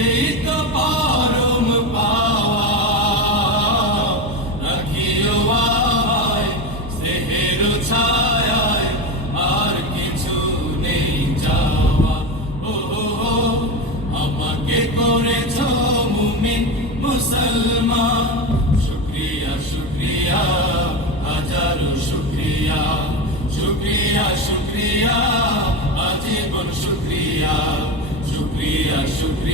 এই তো আর কিছু নেই আমাকে করেছ মুমিন মুসলমান। শুক্রিয়া শুক্রিয়া, হাজারো শুক্রিয়া। শুক্রিয়া শুক্রিয়া, আজীবন শুক্রিয়া। শুক্রিয়া শুক্রিয়া।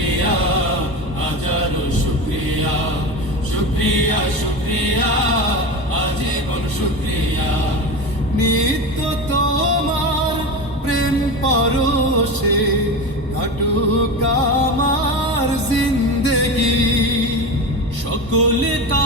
শুক্রিয়া শুক্রিয়া আজীবন শুক্রিয়া নিত্য তোমার প্রেম পরশে কাটুক আমার জিন্দেগি। সকলে কাজে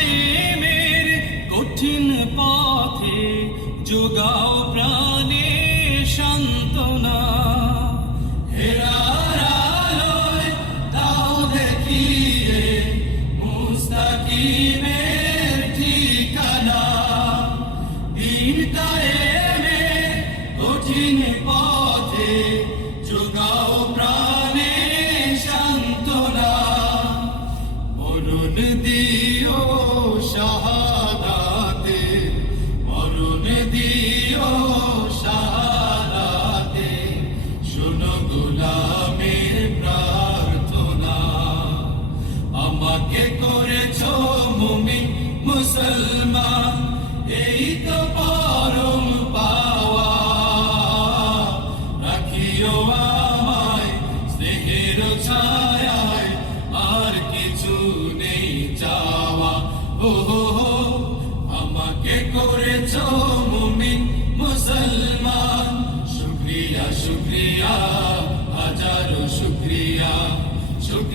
যোগাও প্রাণে সান্ত্বনা। হেরার আলোয় তাও দেখিয়ে মুস্তাকিমের ঠিকানা। দিন কায়েমের কঠিন পথে যোগাও প্রাণে গোলামের প্রার্থনা। আমাকে করেছ মুমিন, মুসলমান, এই তো পরম পাওয়া। রাখিও আমায় স্নেহের ছায়ায়, আর কিছু নেই চাওয়া। ও আমাকে করেছ